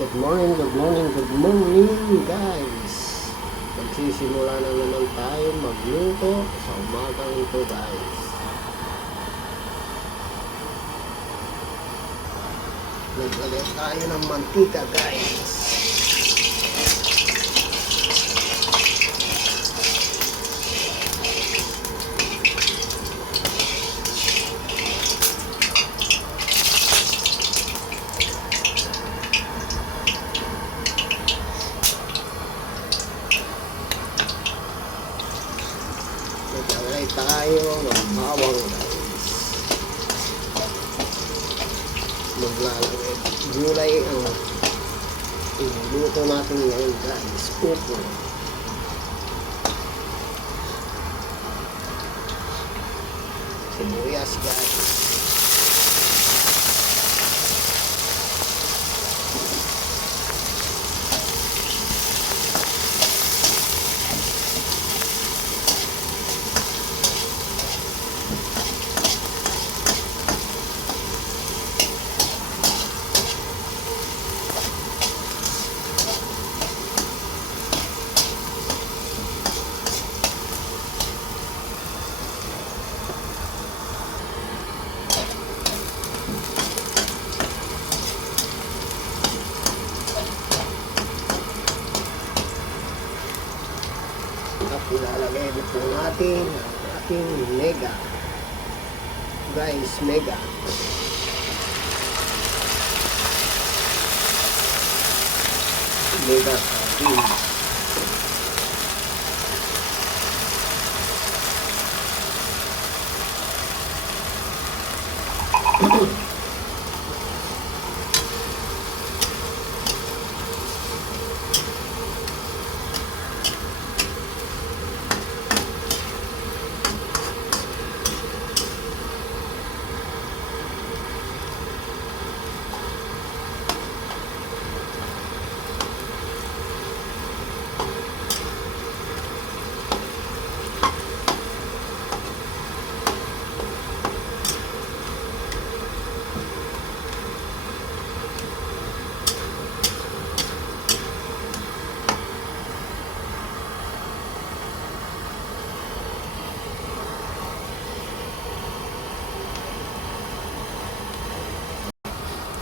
Good morning, good morning, good morning guys. Magsisimula na naman tayo magluto sa umagang ito guys. Naglagay tayo ng mantika guys. Natin ngayon guys. Upo. Sibuyas guys. At ilalagay na po natin ang ating mega. Guys, mega. Mega sardines.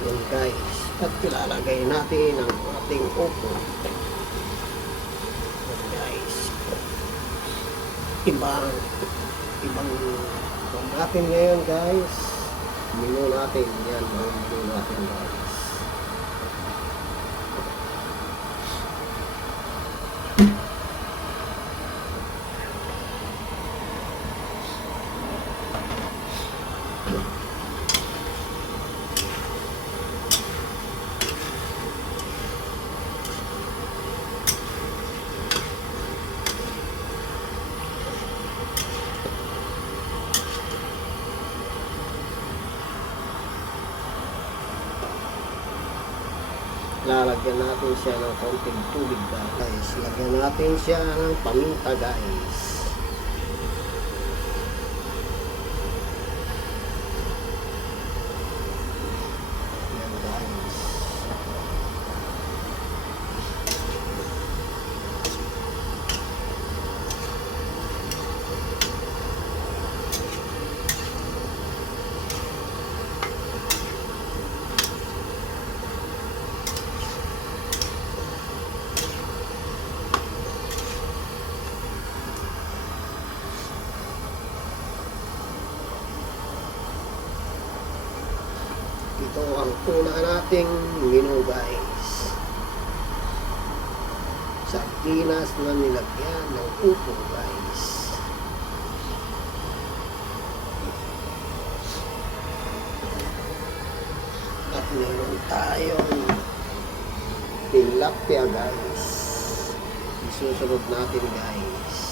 Yan guys. At ilalagay natin ang ating upo. Guys. Ibang ibang natin ngayon guys. Menu natin. Yan ang menu natin guys. Lalagyan natin siya ng konting tubig guys. Lagyan natin siya ng paminta guys. Yan guys. Ito ang una nating menu guys. Sardinas na nilagyan ng upo guys. At meron tayong tilapia guys. Isusunod natin guys.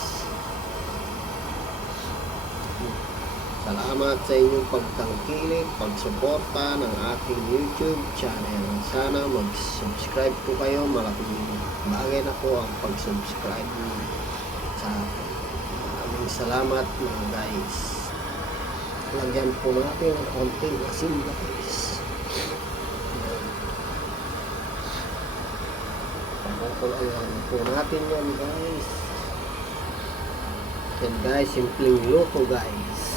Salamat sa inyong pagtangkilik, pagsuporta ng aking YouTube channel. Sana mag-subscribe po kayo. Malaking bagay na po ang pag-subscribe sa akin. Maraming salamat mga guys. Lagyan po natin ng konting asin guys. Yan. Pakukulaan po natin yan guys. Yan guys, simpleng luto guys.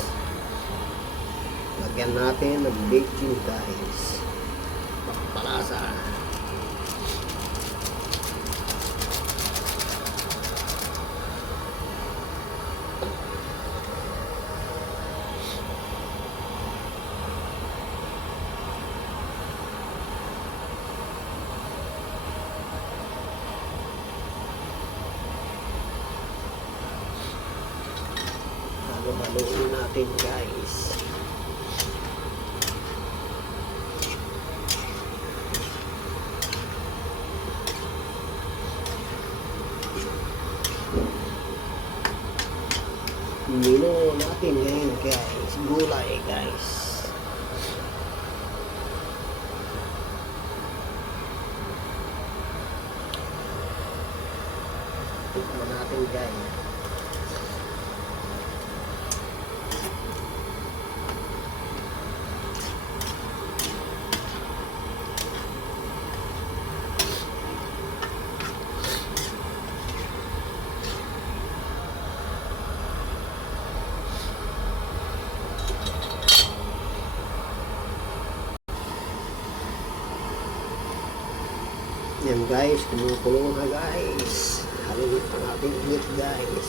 Lagyan natin ng baking guys. Pakapalasa. Bago maluin natin guys. Mino natin ngayon guys. Gulay guys. Tikman natin guys. Yan guys, kumukulo na guys. Pa natin ulit guys.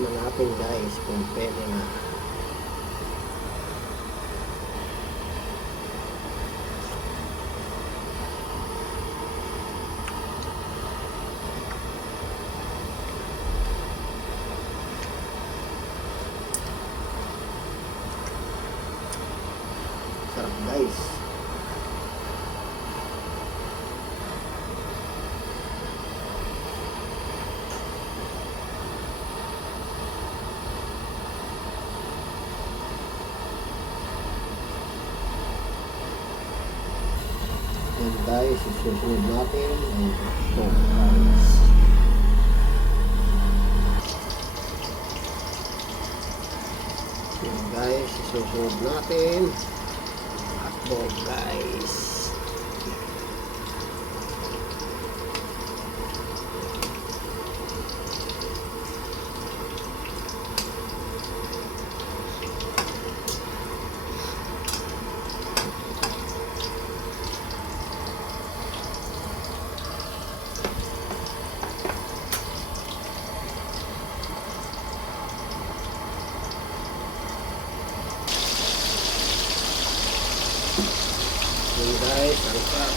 Tikman natin guys kung pwede na. Sarap guys. Isusunod natin ang ito. Yan guys, isusunod natin hotdog guys.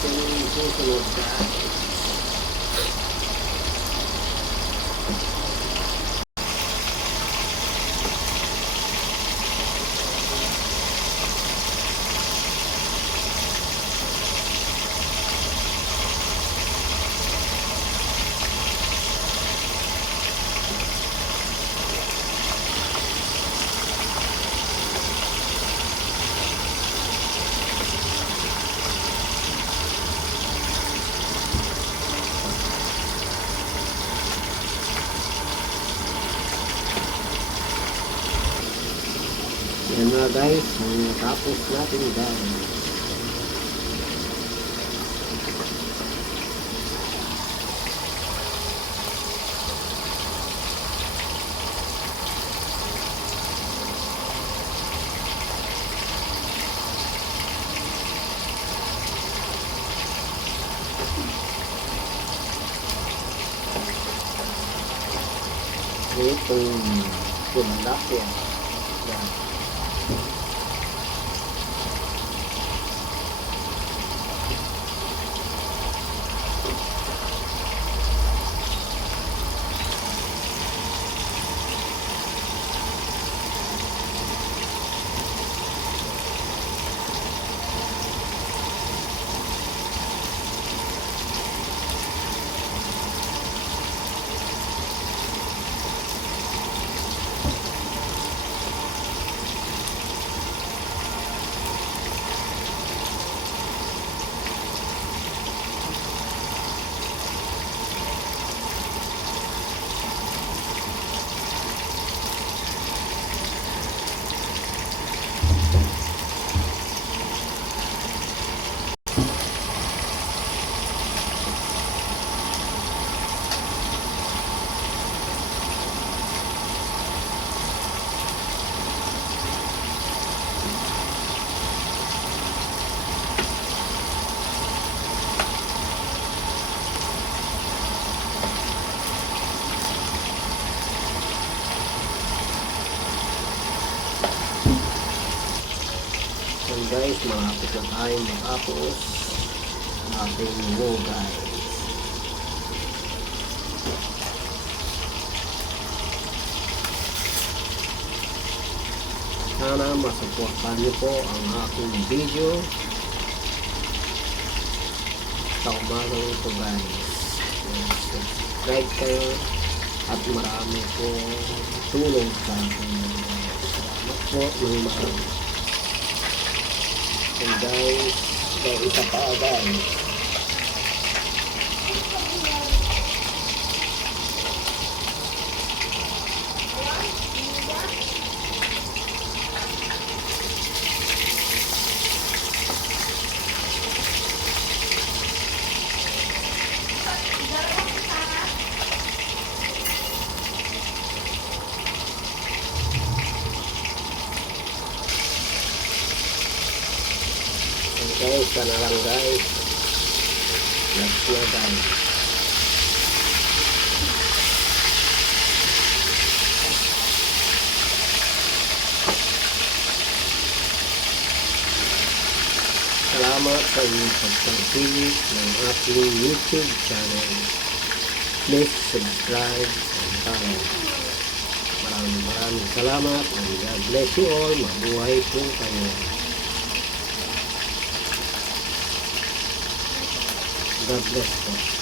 嗯。Na guys, ang natapos natin guys. Itong tilapia. Yan. Guys, malapit na tayo matapos ating wall guys. Sana masuportahan niyo po ang aking video sa umagang ito guys. Subscribe kayo at marami po tulong sa akin. Salamat po ng marami. And guys, may isa And guys, sana lang guys. Let's go guys. Salamat sa inyong pagtangkilik ng ating YouTube channel. Please subscribe and follow. Maraming maraming salamat and God bless you all. Mabuhay po kayo. God bless po.